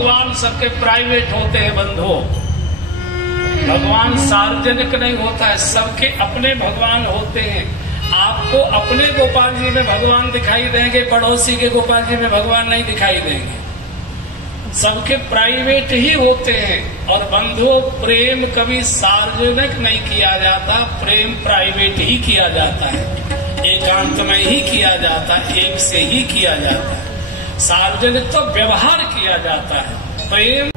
भगवान सबके प्राइवेट होते हैं बंधु। भगवान सार्वजनिक नहीं होता है, सबके अपने भगवान होते हैं। आपको अपने गोपाल जी में भगवान दिखाई देंगे, पड़ोसी के गोपाल जी में भगवान नहीं दिखाई देंगे। सबके प्राइवेट ही होते हैं। और बंधुओं, प्रेम कभी सार्वजनिक नहीं किया जाता, प्रेम प्राइवेट ही किया जाता है, एकांत में ही किया जाता है, एक से ही किया जाता है। सार्वजनिक तो व्यवहार किया जाता है। प्रेम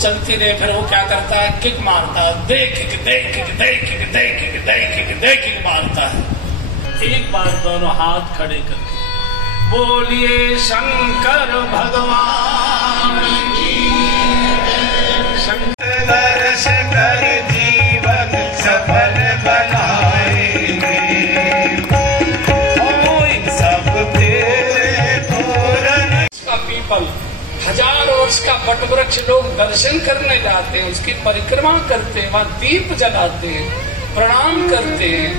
चलती रहे, फिर वो क्या करता है, किक मारता है, देख मारता है। एक बार दोनों हाथ खड़े करके बोलिए शंकर भगवान की। शंकर दर्श कर जीवन सफल बनाएंगे, सब तेरे तोरण का पीपल 1000 वर्ष का वटवृक्ष लोग दर्शन करने जाते हैं, उसकी परिक्रमा करते हैं, वहां दीप जलाते हैं, प्रणाम करते हैं,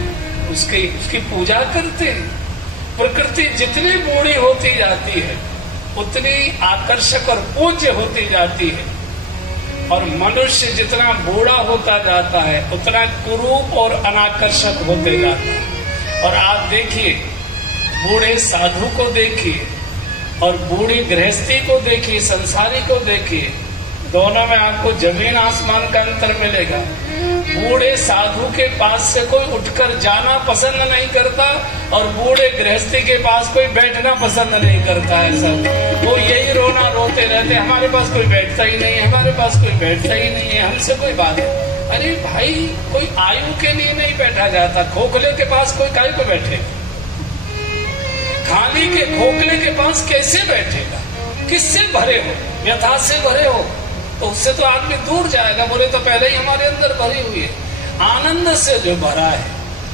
उसकी पूजा करते हैं। प्रकृति जितनी बूढ़ी होती जाती है उतनी आकर्षक और पूज्य होती जाती है, और मनुष्य जितना बूढ़ा होता जाता है उतना कुरूप और अनाकर्षक होते जाता है। और आप देखिए, बूढ़े साधु को देखिए और बूढ़ी गृहस्थी को देखिए, संसारी को देखिए, दोनों में आपको जमीन आसमान का अंतर मिलेगा। बूढ़े साधु के पास से कोई उठकर जाना पसंद नहीं करता, और बूढ़े गृहस्थी के पास कोई बैठना पसंद नहीं करता है। सब वो यही रोना रोते रहते, हमारे पास कोई बैठता ही नहीं है, हमारे पास कोई बैठता ही नहीं है, हमसे कोई बात है। अरे भाई, कोई आयु के लिए नहीं बैठा जाता। खोखले के पास कोई काहे को बैठेगा? खाली के खोखले के पास कैसे बैठेगा? किससे भरे हो? व्यथा से भरे हो तो उससे तो आदमी दूर जाएगा। बोले तो पहले ही हमारे अंदर भरी हुई है। आनंद से जो भरा है,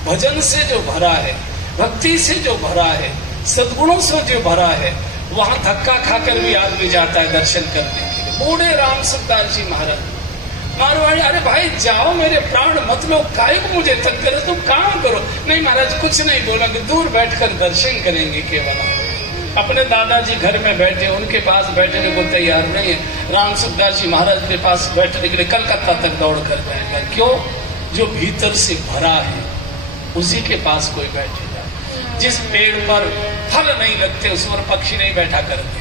भजन से जो भरा है, भक्ति से जो भरा है, सद्गुणों से जो भरा है, वहां धक्का खाकर भी आदमी जाता है दर्शन करने के लिए। बूढ़े राम सुखदास जी महाराज मारवाड़ी, अरे भाई जाओ, मेरे प्राण मत लो, काहे को मुझे तक करो, तुम काम करो। नहीं महाराज, कुछ नहीं बोला कि दूर बैठकर दर्शन करेंगे केवल। अपने दादाजी घर में बैठे, उनके पास बैठने को तैयार नहीं है। राम सुखदास जी महाराज के पास बैठने के लिए कलकत्ता तक दौड़ कर जाएगा। क्यों? जो भीतर से भरा है उसी के पास कोई बैठेगा। जिस पेड़ पर फल नहीं लगते उस पर पक्षी नहीं बैठा करते,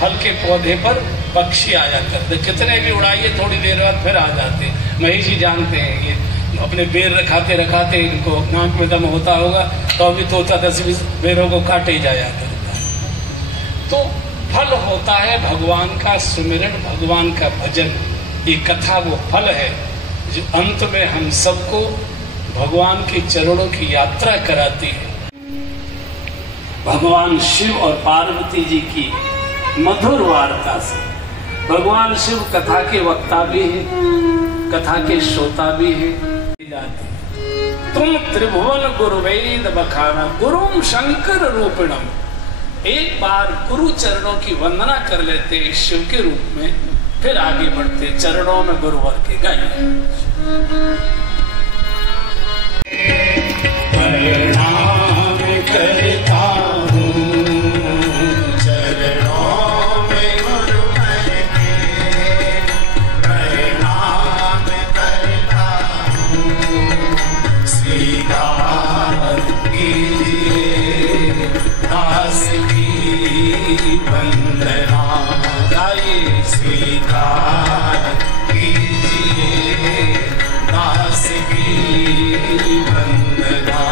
फल के पौधे पर पक्षी आया करते। कितने भी उड़ाइए, थोड़ी देर बाद फिर आ जाते। महेश जी जानते हैं, ये अपने बेर रखाते रखाते इनको नाक में दम होता होगा तो अभी तोता 10-20 बेरों को काटे ही जाया करता है। तो फल होता है भगवान का सुमिरन, भगवान का भजन। ये कथा वो फल है जो अंत में हम सबको भगवान के चरणों की यात्रा कराती है। भगवान शिव और पार्वती जी की मधुर वार्ता से, भगवान शिव कथा के वक्ता भी है, कथा के श्रोता भी है। तुम त्रिभुवन गुरु वेद बखाना गुरुम शंकर रूपिणम। एक बार गुरु चरणों की वंदना कर लेते शिव के रूप में, फिर आगे बढ़ते चरणों में गुरुवर के गाइए। प्रणाम करता हूँ चरणों में गुरुवर के, प्रणाम करता हूँ स्वीकार कीजिए दास की वंदना। गाइए, स्वीकार कीजिए दास की वंदना।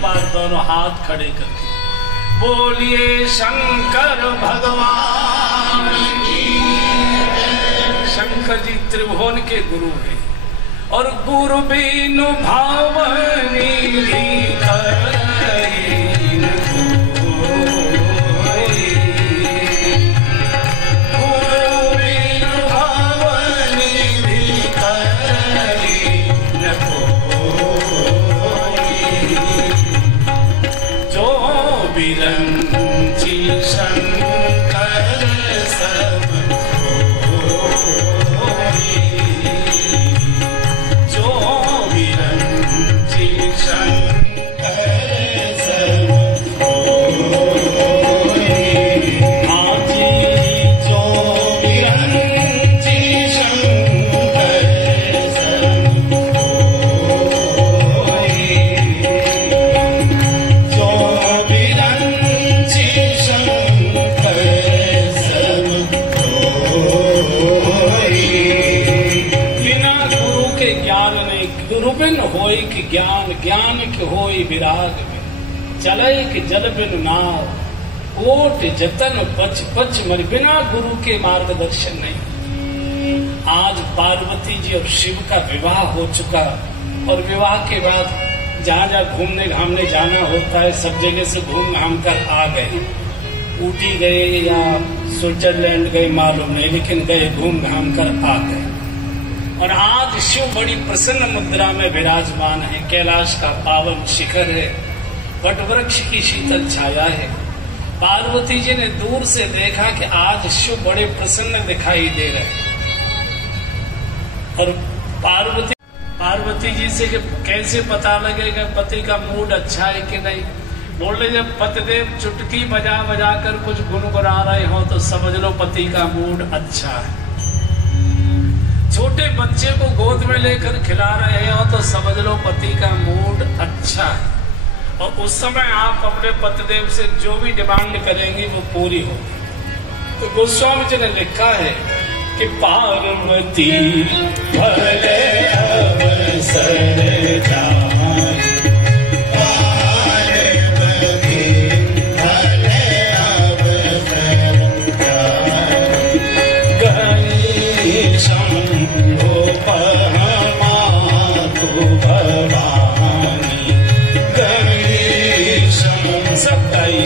एक बार दोनों हाथ खड़े करके बोलिए शंकर भगवान की। शंकर जी त्रिभुवन के गुरु हैं और गुरु बिनु भावनी ज्ञान ज्ञान के होई विराग में चलई के जल बिन नाव ओट जतन पच पच मर बिना गुरु के मार्गदर्शन नहीं। आज पार्वती जी और शिव का विवाह हो चुका और विवाह के बाद जहाँ जहाँ घूमने घामने जाना होता है सब जगह से घूम घाम कर आ गए। ऊटी गए या स्विट्जरलैंड गए मालूम नहीं, लेकिन गए घूम घाम कर आ गए। और आज शिव बड़ी प्रसन्न मुद्रा में विराजमान है। कैलाश का पावन शिखर है, वटवृक्ष की शीतल छाया है। पार्वती जी ने दूर से देखा कि आज शिव बड़े प्रसन्न दिखाई दे रहे। और पार्वती जी से कैसे पता लगेगा पति का मूड अच्छा है कि नहीं? बोले जब पतिदेव चुटकी बजा बजा कर कुछ गुनगुना रहे हो तो समझ लो पति का मूड अच्छा है। छोटे बच्चे को गोद में लेकर खिला रहे हो तो समझ लो पति का मूड अच्छा है। और उस समय आप अपने पतिदेव से जो भी डिमांड करेंगे वो पूरी होगी। तो गोस्वामी जी ने लिखा है कि पार्वती भले अवसर जाए, पार्वती भले अवसर जाए, गई शंभो परमातु भवानी, गई शंभो सब गई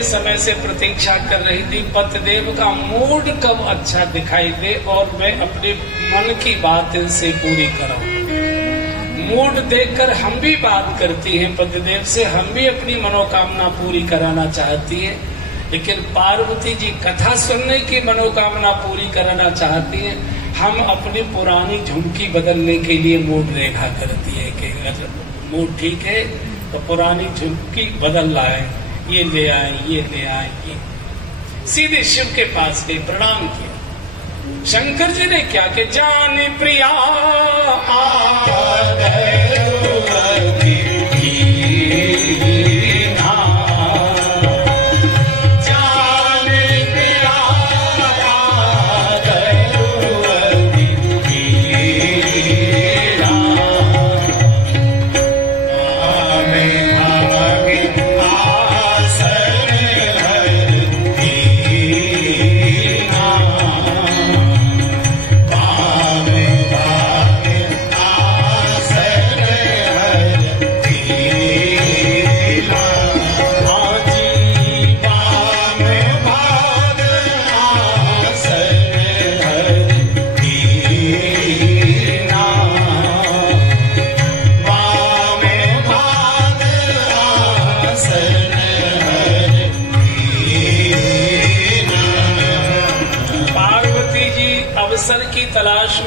समय से प्रतीक्षा कर रही थी पतिदेव का मूड कब अच्छा दिखाई दे और मैं अपने मन की बात इनसे पूरी कराऊं। मूड देखकर हम भी बात करती हैं पतिदेव से, हम भी अपनी मनोकामना पूरी कराना चाहती है, लेकिन पार्वती जी कथा सुनने की मनोकामना पूरी कराना चाहती है। हम अपनी पुरानी झुमकी बदलने के लिए मूड रेखा करती है कि अगर मूड ठीक है तो पुरानी झुमकी बदल लाए, ये ले आए, ये ले आए। ये सीधे शिव के पास गई, प्रणाम किया। शंकर जी ने क्या कि जानी प्रिया आ गए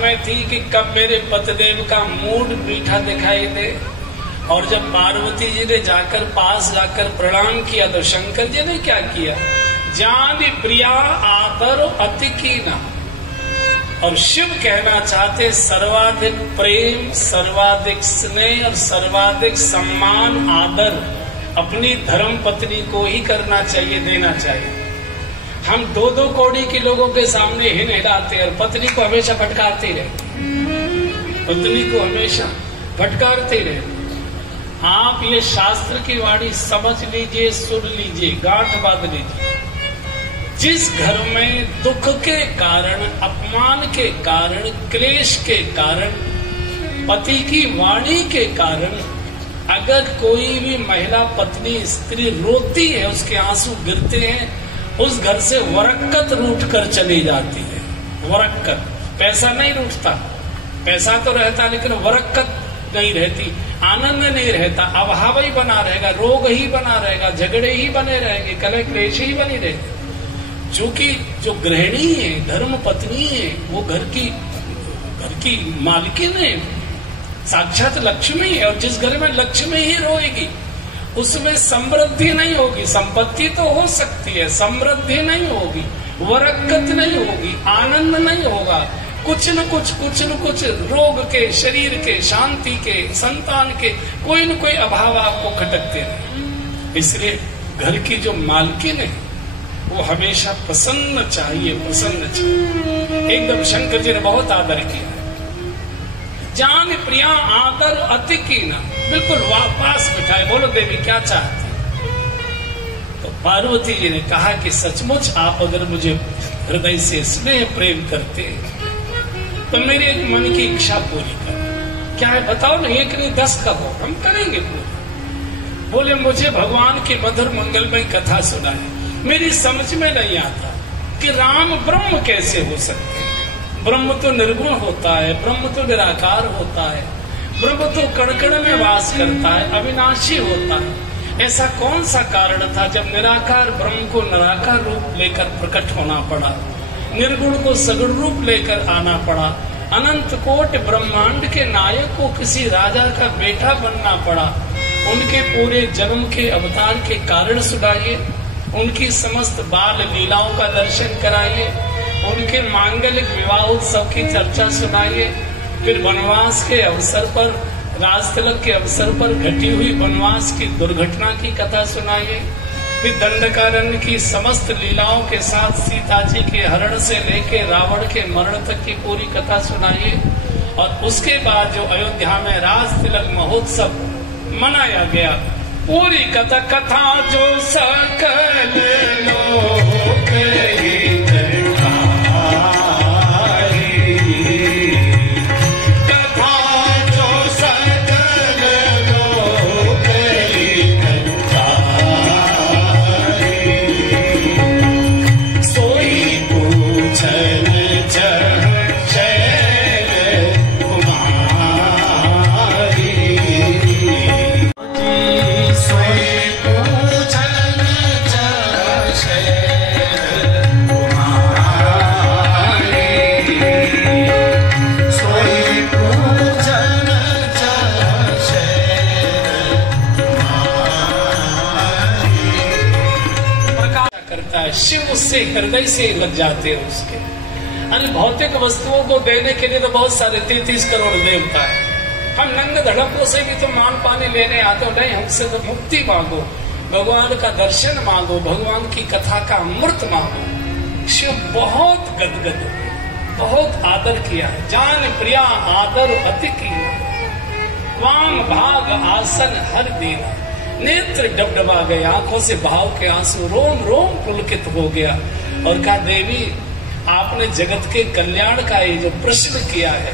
में थी कि कब मेरे पतिदेव का मूड मीठा दिखाई दे। और जब पार्वती जी ने जाकर पास जाकर प्रणाम किया तो शंकर जी ने क्या किया, जान प्रिया आदर अति कीना। और शिव कहना चाहते सर्वाधिक प्रेम, सर्वाधिक स्नेह और सर्वाधिक सम्मान आदर अपनी धर्म पत्नी को ही करना चाहिए, देना चाहिए। हम दो दो कौड़ी के लोगों के सामने हिलाते और पत्नी को हमेशा फटकारते रहते, पत्नी को हमेशा फटकारते रहते। आप ये शास्त्र की वाणी समझ लीजिए, सुन लीजिए, गांठ बांध लीजिए। जिस घर में दुख के कारण, अपमान के कारण, क्लेश के कारण, पति की वाणी के कारण अगर कोई भी महिला पत्नी स्त्री रोती है, उसके आंसू गिरते हैं, उस घर से वरक्कत रूठ कर चली जाती है। वरक्कत, पैसा नहीं रूठता, पैसा तो रहता लेकिन वरक्कत नहीं रहती, आनंद नहीं रहता, अभाव ही बना रहेगा, रोग ही बना रहेगा, झगड़े ही बने रहेंगे, कलह क्लेश ही बनी रहेगी। चूंकि जो गृहिणी है, धर्म पत्नी है, वो घर की मालकिन है, साक्षात लक्ष्मी है। और जिस घर में लक्ष्मी ही रोएगी उसमें समृद्धि नहीं होगी। संपत्ति तो हो सकती है, समृद्धि नहीं होगी, वरक्कत नहीं होगी, आनंद नहीं होगा, कुछ न कुछ रोग के, शरीर के, शांति के, संतान के कोई न कोई अभाव आपको खटकते रहे। इसलिए घर की जो मालकिन है वो हमेशा प्रसन्न चाहिए, प्रसन्न चाहिए। एकदम शंकर जी ने बहुत आदर किया। जान प्रिया आदर अति कीना, बिल्कुल वापस बिठाए। बोलो देवी क्या चाहती? तो पार्वती जी ने कहा कि सचमुच आप अगर मुझे हृदय से स्नेह प्रेम करते तो मेरी एक मन की इच्छा पूरी कर। क्या है बताओ ना, 1 नहीं 10 का हो, हम करेंगे पूरी। बोले मुझे भगवान की मधुर मंगलमय कथा सुनाए। मेरी समझ में नहीं आता कि राम ब्रह्म कैसे हो सकते हैं। ब्रह्म तो निर्गुण होता है, ब्रह्म तो निराकार होता है, ब्रह्म तो कण-कण में वास करता है, अविनाशी होता है। ऐसा कौन सा कारण था जब निराकार ब्रह्म को निराकार रूप लेकर प्रकट होना पड़ा, निर्गुण को सगुण रूप लेकर आना पड़ा, अनंत कोट ब्रह्मांड के नायक को किसी राजा का बेटा बनना पड़ा। उनके पूरे जन्म के अवतार के कारण सुनाइए, उनकी समस्त बाल लीलाओं का दर्शन कराइए, उनके मांगलिक विवाह उत्सव की चर्चा सुनाइए, फिर वनवास के अवसर पर, राज तिलक के अवसर पर घटी हुई वनवास की दुर्घटना की कथा सुनाइए, फिर दंडकारण्य की समस्त लीलाओं के साथ सीता जी के हरण से लेके रावण के मरण तक की पूरी कथा सुनाइए। और उसके बाद जो अयोध्या में राज तिलक महोत्सव मनाया गया, पूरी कथा जो सकल लोक शिव उससे हृदय से लग जाते हैं उसके। अरे भौतिक वस्तुओं को देने के लिए तो बहुत सारे 33 करोड़ देवता है। हम नंग धड़कों से भी तो मान पानी लेने आते हो, नहीं हमसे तो मुक्ति मांगो, भगवान का दर्शन मांगो, भगवान की कथा का अमृत मांगो। शिव बहुत गदगद, बहुत आदर किया है। जान प्रिया आदर अति किया, वाम भाग आसन हर देना। नेत्र डबडबा गए, आंखों से भाव के आंसू, रोम रोम पुलकित हो गया और कहा देवी आपने जगत के कल्याण का ये जो प्रश्न किया है,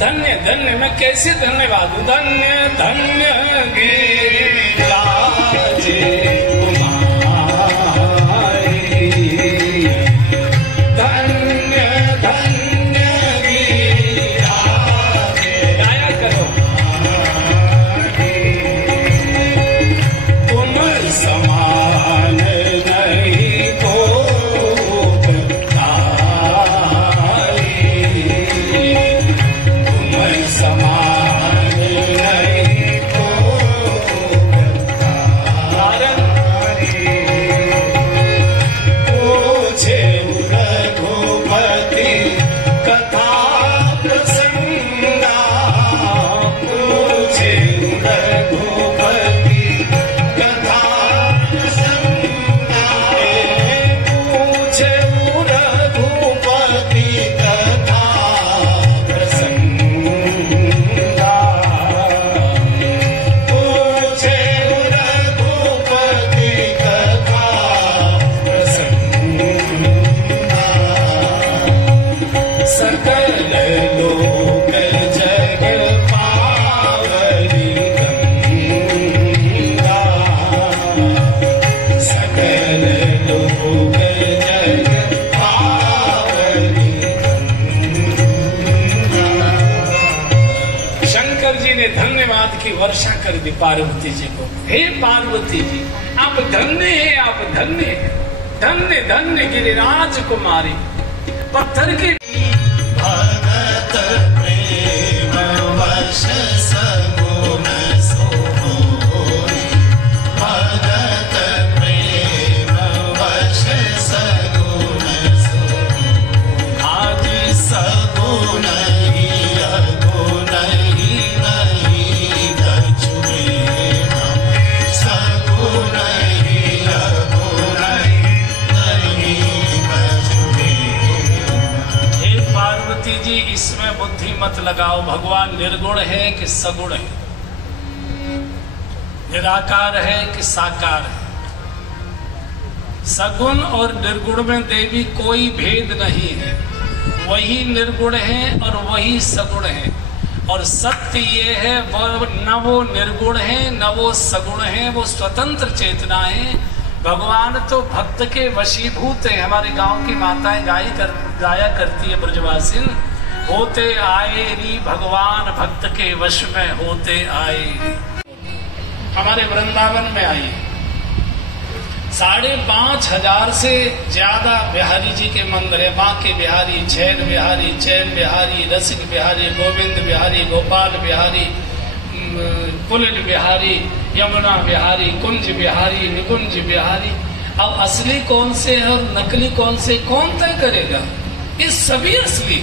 धन्य धन्य, मैं कैसे धन्यवाद दूं। धन्य धन्य गिरिराज धन्यवाद की वर्षा कर दी पार्वती जी को। हे पार्वती जी, आप धन्य हैं, आप धन्य हैं, धन्य धन्य गिरिराज कुमारी। पत्थर की भगत प्रेम वश सगुण सोई, भगत प्रेम वश सगुण सोई, आदि सगुण ही अगुण ही नहीं कछुए, सगुण ही अगुण ही नहीं कछुए। पार्वती जी, इसमें बुद्धि मत लगाओ, भगवान निर्गुण है कि सगुण है, निराकार है कि साकार है। सगुण और निर्गुण में देवी कोई भेद नहीं है, वही निर्गुण है और वही सगुण है। और सत्य ये है, वह न वो निर्गुण है न वो सगुण है, वो स्वतंत्र चेतना है। भगवान तो भक्त के वशीभूत है। हमारे गांव की माताएं गाया करती है ब्रजवासिन, होते आए री भगवान भक्त के वश में होते आए री। हमारे वृंदावन में आई 5,500 से ज्यादा बिहारी जी के मंदिर है। बांके बिहारी, चैन बिहारी, रसिक बिहारी, गोविंद बिहारी, गोपाल बिहारी, पुलिन बिहारी, यमुना बिहारी, कुंज बिहारी, निकुंज बिहारी। अब असली कौन से है और नकली कौन से, कौन तय करेगा? ये सभी असली।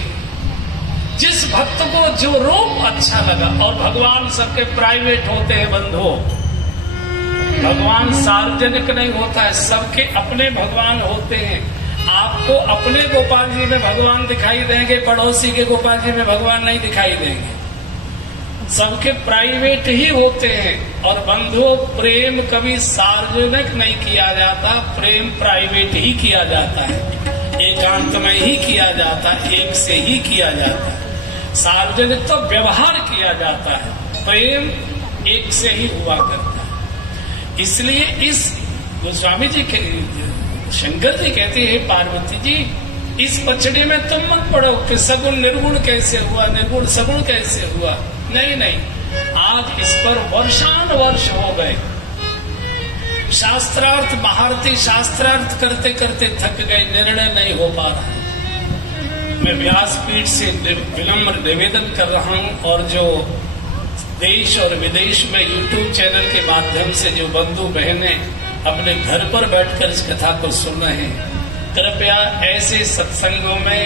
जिस भक्त को जो रूप अच्छा लगा, और भगवान सबके प्राइवेट होते हैं बंधु, भगवान सार्वजनिक नहीं होता है, सबके अपने भगवान होते हैं। आपको अपने गोपाल जी में भगवान दिखाई देंगे, पड़ोसी के गोपाल जी में भगवान नहीं दिखाई देंगे, सबके प्राइवेट ही होते हैं। और बंधुओं, प्रेम कभी सार्वजनिक नहीं किया जाता, प्रेम प्राइवेट ही किया जाता है, एकांत में ही किया जाता है, एक से ही किया जाता है। सार्वजनिक तो व्यवहार किया जाता है, प्रेम एक से ही हुआ करता है। इसलिए इस गोस्वामी जी के शंकर जी कहते हैं, पार्वती जी, इस पचड़े में तुम मत पड़ो कि सगुण निर्गुण कैसे हुआ, निर्गुण सगुण कैसे हुआ। नहीं नहीं, आज इस पर वर्षानुवर्ष हो गए। शास्त्रार्थ महारथी शास्त्रार्थ करते करते थक गए, निर्णय नहीं हो पा रहा। मैं व्यासपीठ से विनम्र निवेदन कर रहा हूं, और जो देश और विदेश में यूट्यूब चैनल के माध्यम से जो बंधु बहनें अपने घर पर बैठकर इस कथा को सुन रहे हैं, कृपया ऐसे सत्संगों में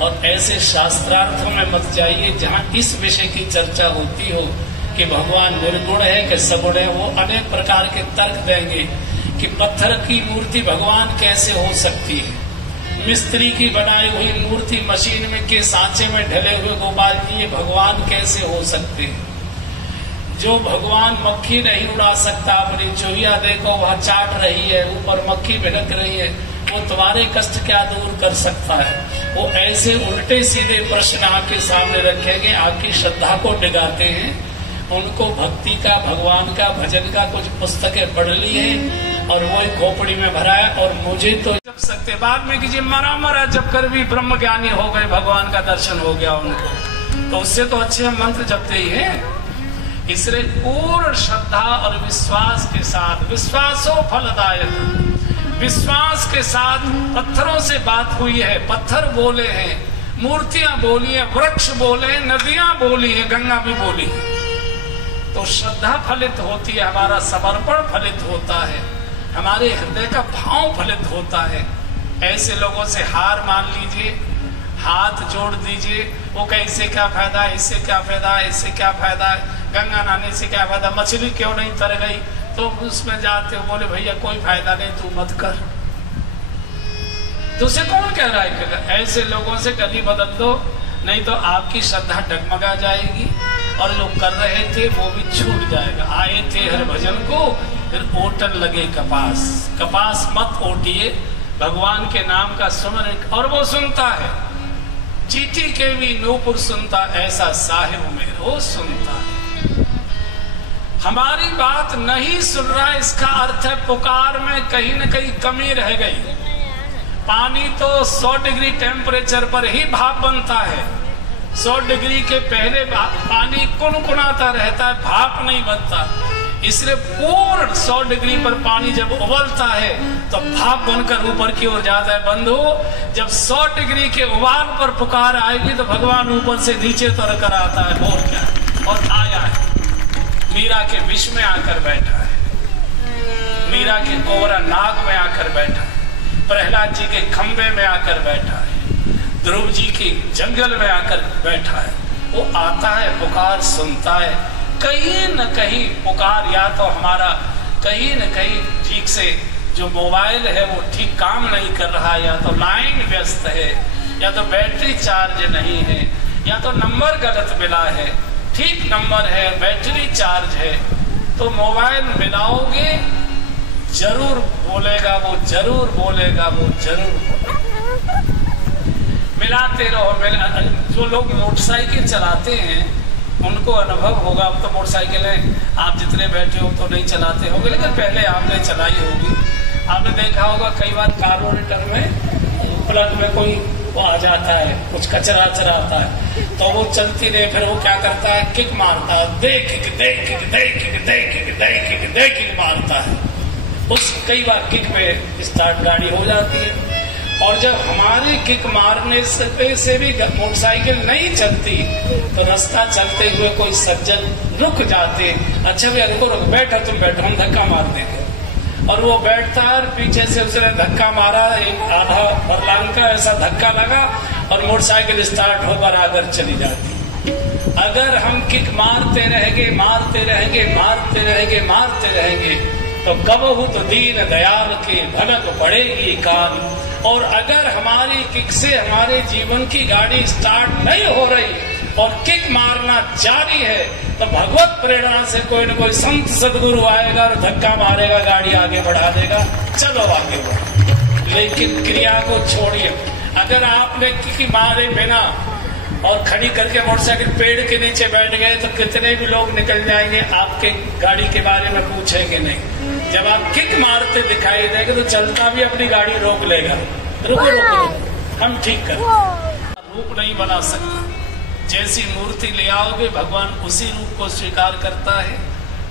और ऐसे शास्त्रार्थों में मत जाइए जहां इस विषय की चर्चा होती हो कि भगवान निर्गुण है कि सगुण है। वो अनेक प्रकार के तर्क देंगे कि पत्थर की मूर्ति भगवान कैसे हो सकती है, मिस्त्री की बनाई हुई मूर्ति मशीन में के सांचे में ढले हुए गोपाल जी ये भगवान कैसे हो सकते हैं। जो भगवान मक्खी नहीं उड़ा सकता, अपनी चूहिया देखो वह चाट रही है, ऊपर मक्खी भिनक रही है, वो तुम्हारे कष्ट क्या दूर कर सकता है। वो ऐसे उल्टे सीधे प्रश्न आपके सामने रखेंगे, आपकी श्रद्धा को डिगाते हैं। उनको भक्ति का, भगवान का, भजन का कुछ पुस्तकें पढ़ ली है और वो खोपड़ी में भरा है। और मुझे तो जब सकते बाद में कीजिए, मरा जब कर भी ब्रह्म ज्ञानी हो गए, भगवान का दर्शन हो गया उनको, तो उससे तो अच्छे मंत्र जपते ही हैं। इसलिए पूर्ण श्रद्धा और विश्वास के साथ, विश्वासो फलदायक, विश्वास के साथ पत्थरों से बात हुई है, पत्थर बोले हैं, मूर्तियां बोली है, वृक्ष बोले हैं, नदियां बोली है, गंगा भी बोली है। तो श्रद्धा फलित होती है, हमारा समर्पण फलित होता है, हमारे हृदय का भाव फलित होता है। ऐसे लोगों से हार मान लीजिए, हाथ जोड़ दीजिए, वो कहे इससे क्या फायदा है, इससे क्या फायदा है, इससे क्या फायदा है, गंगा नहाने से क्या फायदा, मछली क्यों नहीं तर गई, तो उसमें जाते हो बोले भैया कोई फायदा नहीं, तू मत कर। तुझसे कौन कह रहा है कि ऐसे लोगों से गली बदल दो, नहीं तो आपकी श्रद्धा डगमगा जाएगी और जो कर रहे थे वो भी छूट जाएगा। आए थे हर भजन को, फिर ओटन लगे कपास। कपास मत ओटिए, भगवान के नाम का सुमरन, और वो सुनता है। चीटी के भी नूपुर सुनता, ऐसा साहिब मेरो सुनता है। हमारी बात नहीं सुन रहा, इसका अर्थ है पुकार में कहीं न कहीं कमी रह गई। पानी तो 100 डिग्री टेम्परेचर पर ही भाप बनता है, 100 डिग्री के पहले पानी कुनकुनाता रहता है, भाप नहीं बनता। इसलिए पूर्ण 100 डिग्री पर पानी जब उबलता है तो भाप बनकर ऊपर की ओर जाता है। बंधु, जब 100 डिग्री के उबाल पर पुकार आएगी तो भगवान ऊपर से नीचे उतर कर आता है। बोल क्या? और आया है, मीरा के विष में आकर बैठा है, मीरा के कोवरा नाग में आकर बैठा है, प्रहलाद जी के खंबे में आकर बैठा है, ध्रुव जी के जंगल में आकर बैठा है। वो आता है, पुकार सुनता है। कहीं न कहीं पुकार, या तो हमारा कहीं न कहीं ठीक से जो मोबाइल है वो ठीक काम नहीं कर रहा, या तो लाइन व्यस्त है, या तो बैटरी चार्ज नहीं है, या तो नंबर गलत मिला है। ठीक नंबर है, बैटरी चार्ज है, तो मोबाइल मिलाओगे जरूर बोलेगा, वो जरूर बोलेगा, वो जरूर मिलाते रहो। जो लोग मोटरसाइकिल चलाते हैं उनको अनुभव होगा। अब तो मोटरसाइकिलें आप जितने बैठे हो तो नहीं चलाते होंगे, लेकिन पहले आपने चलाई होगी। आपने देखा होगा कई बार कार्बोरेटर में प्लग में कोई वो आ जाता है, कुछ कचरा चराता है, तो वो चलती रहे, फिर वो क्या करता है, किक मारता है, देख मारता है। उस कई बार किक में स्टार्ट गाड़ी हो जाती है। और जब हमारी किक मारने से भी मोटरसाइकिल नहीं चलती तो रास्ता चलते हुए कोई सज्जन रुक जाते, अच्छा भैया रुको रुको, बैठो तुम बैठो, हम धक्का मार देंगे। और वो बैठता है, पीछे से उसने धक्का मारा, एक आधा फरलांग का ऐसा धक्का लगा और मोटरसाइकिल स्टार्ट होकर आकर चली जाती। अगर हम किक मारते रहेंगे, मारते रहेंगे, मारते रहेंगे, मारते रहेंगे तो कबहू तो दीन दयाल के भनक पड़ेगी कान। और अगर हमारी किक से हमारे जीवन की गाड़ी स्टार्ट नहीं हो रही और किक मारना जारी है तो भगवत प्रेरणा से कोई न कोई संत सदगुरु आएगा और धक्का मारेगा, गाड़ी आगे बढ़ा देगा, चलो आगे बढ़ो। लेकिन क्रिया को छोड़िए। अगर आपने किक मारे बिना और खड़ी करके मोटरसाइकिल पेड़ के नीचे बैठ गए तो कितने भी लोग निकल जाएंगे, आपके गाड़ी के बारे में पूछेंगे नहीं। जब आप किक मारते दिखाई देंगे तो चलता भी अपनी गाड़ी रोक लेगा, रुको रुको हम ठीक कर। रूप नहीं बना सकता, जैसी मूर्ति ले आओगे भगवान उसी रूप को स्वीकार करता है।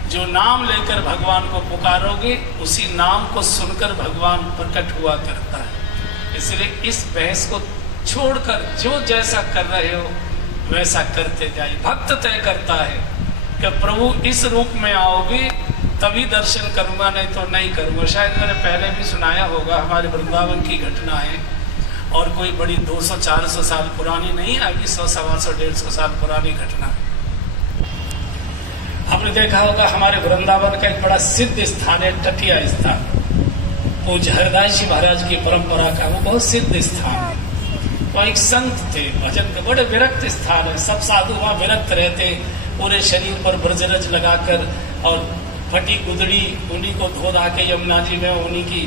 जो नाम लेकर भगवान को पुकारोगे उसी नाम को सुनकर भगवान प्रकट हुआ करता है। इसलिए इस बहस को छोड़कर जो जैसा कर रहे हो वैसा करते जाइए। भक्त तय करता है कि प्रभु इस रूप में आओगे तभी दर्शन करूंगा, नहीं तो नहीं करूंगा। शायद मैंने पहले भी सुनाया होगा, हमारे वृंदावन की घटना है और कोई बड़ी 200-400 साल पुरानी नहीं, अभी 100-125 साल पुरानी घटना। आपने देखा होगा हमारे वृंदावन का एक बड़ा सिद्ध स्थान है, टटिया स्थान। पूज्य हरिदास जी महाराज की परंपरा का वो बहुत सिद्ध स्थान है। वहाँ एक संत थे, भजन के बड़े विरक्त स्थान है। सब साधु वहाँ विरक्त रहते, पूरे शरीर पर ब्रजरज लगाकर और फटी गुदड़ी उन्हीं को धो धा के यमुना जी में उन्हीं की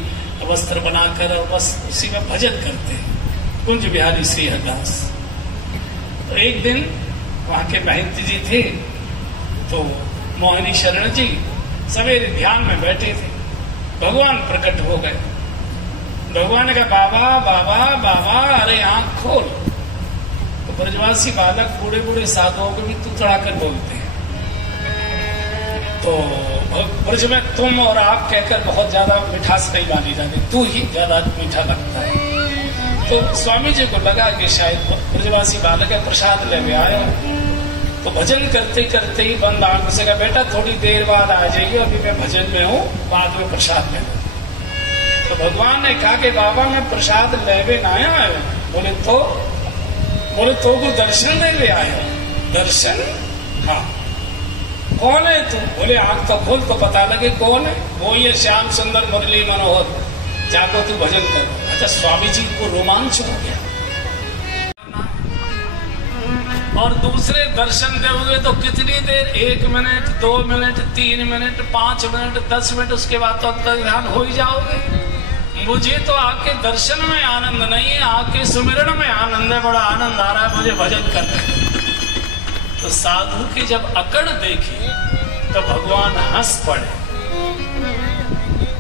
वस्त्र बनाकर और बस उसी में भजन करते हैं। कुंज बिहारी श्री हरिदास। तो एक दिन वहाँ के महंत जी थे, तो मोहिनी शरण जी सवेरे ध्यान में बैठे थे, भगवान प्रकट हो गए। भगवान ने कहा बाबा बाबा बाबा, अरे आंख खोल। तो ब्रजवासी बालक बूढ़े बूढ़े साधुओं को भी तू चढ़ा कर बोलते हैं। तो ब्रज में तुम और आप कहकर बहुत ज्यादा मिठास नहीं मानी जाती, तू ही ज्यादा मीठा लगता है। तो स्वामी जी को लगा कि शायद ब्रजवासी बालक है, प्रसाद लेने आया। तो भजन करते करते ही बंद आंख से कहा बेटा थोड़ी देर बाद आ जाइए, अभी मैं भजन में हूँ, बाद में प्रसाद ले। तो भगवान ने कहा कि बाबा मैं प्रसाद लेवे ना आया। बोले तो को दर्शन ले आया। दर्शन? हाँ। कौन है तू? बोले आंख तो खोल तो पता लगे कौन है। वो ये श्याम सुंदर मुरली मनोहर, जाको तू भजन कर। अच्छा, स्वामी जी को रोमांच हो गया। और दूसरे दर्शन दोगे तो कितनी देर, 1 minute 2 minute 3 minute 5 minute 10 minute, उसके बाद तो अंतर ध्यान हो ही जाओगे। मुझे तो आपके दर्शन में आनंद नहीं है, आपके सुमिरन में आनंद है, बड़ा आनंद आ रहा है मुझे भजन करने। तो साधु की जब अकड़ देखी तो भगवान हंस पड़े।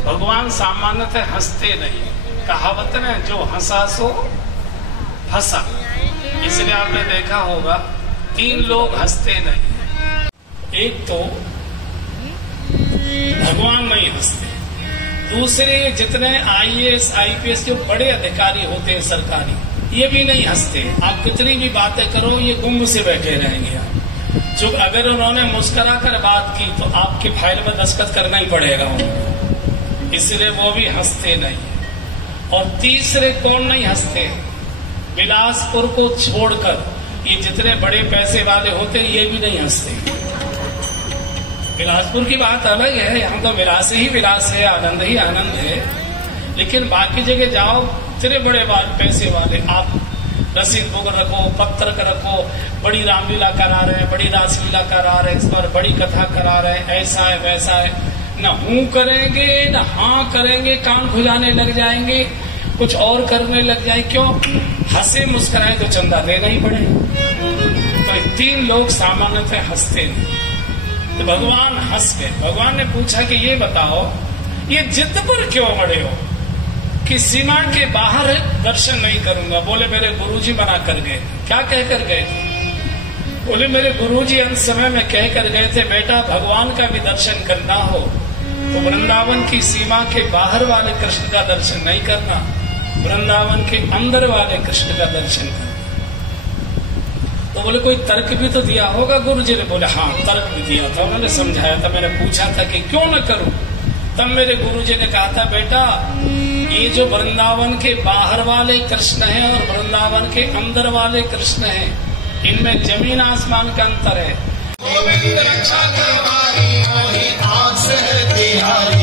भगवान सामान्यतः हंसते नहीं, कहावत है जो हंसा सो फंसा। इसलिए आपने देखा होगा 3 लोग हंसते नहीं। एक तो भगवान नहीं हंसते, दूसरे जितने IAS IPS जो बड़े अधिकारी होते हैं सरकारी, ये भी नहीं हंसते। आप कितनी भी बातें करो ये गुम से बैठे रहेंगे। जो अगर उन्होंने मुस्कुरा कर बात की तो आपके फाइल में दस्तखत करना ही पड़ेगा उनको, इसलिए वो भी हंसते नहीं। और तीसरे कौन नहीं हंसते? बिलासपुर को छोड़कर ये जितने बड़े पैसे वाले होते ये भी नहीं हंसते। बिलासपुर की बात अलग है, यहाँ तो विलास ही विलास है, आनंद ही आनंद है। लेकिन बाकी जगह जाओ, इतने बड़े पैसे वाले, आप रसीद बुक रखो, पत्रक रखो, बड़ी रामलीला करा रहे हैं, बड़ी रासलीला करा रहे हैं, इस पर बड़ी कथा करा रहे हैं, ऐसा है वैसा है, न हूं करेंगे न हाँ करेंगे, कान खुजाने लग जाएंगे, कुछ और करने लग जाए। क्यों? हंसे मुस्कुराए तो चंदा देना ही पड़े। तो 3 लोग सामान्यतः हंसते नहीं, तो भगवान हंस गए। भगवान ने पूछा कि ये बताओ, ये जिद पर क्यों अड़े हो कि सीमा के बाहर दर्शन नहीं करूंगा? बोले मेरे गुरुजी मना कर गए थे। क्या कह कर गए थे? बोले मेरे गुरुजी अंत समय में कह कर गए थे, बेटा भगवान का भी दर्शन करना हो तो वृंदावन की सीमा के बाहर वाले कृष्ण का दर्शन नहीं करना, वृंदावन के अंदर वाले कृष्ण का दर्शन करना। तो बोले कोई तर्क भी तो दिया होगा गुरुजी ने? बोले हाँ तर्क भी दिया था, उन्होंने समझाया था। मैंने पूछा था कि क्यों न करूं? तब मेरे गुरुजी ने कहा था, बेटा ये जो वृंदावन के बाहर वाले कृष्ण हैं और वृंदावन के अंदर वाले कृष्ण हैं, इनमें जमीन आसमान का अंतर है। गोविंद रक्षा करवाई, आँख से तिहारी।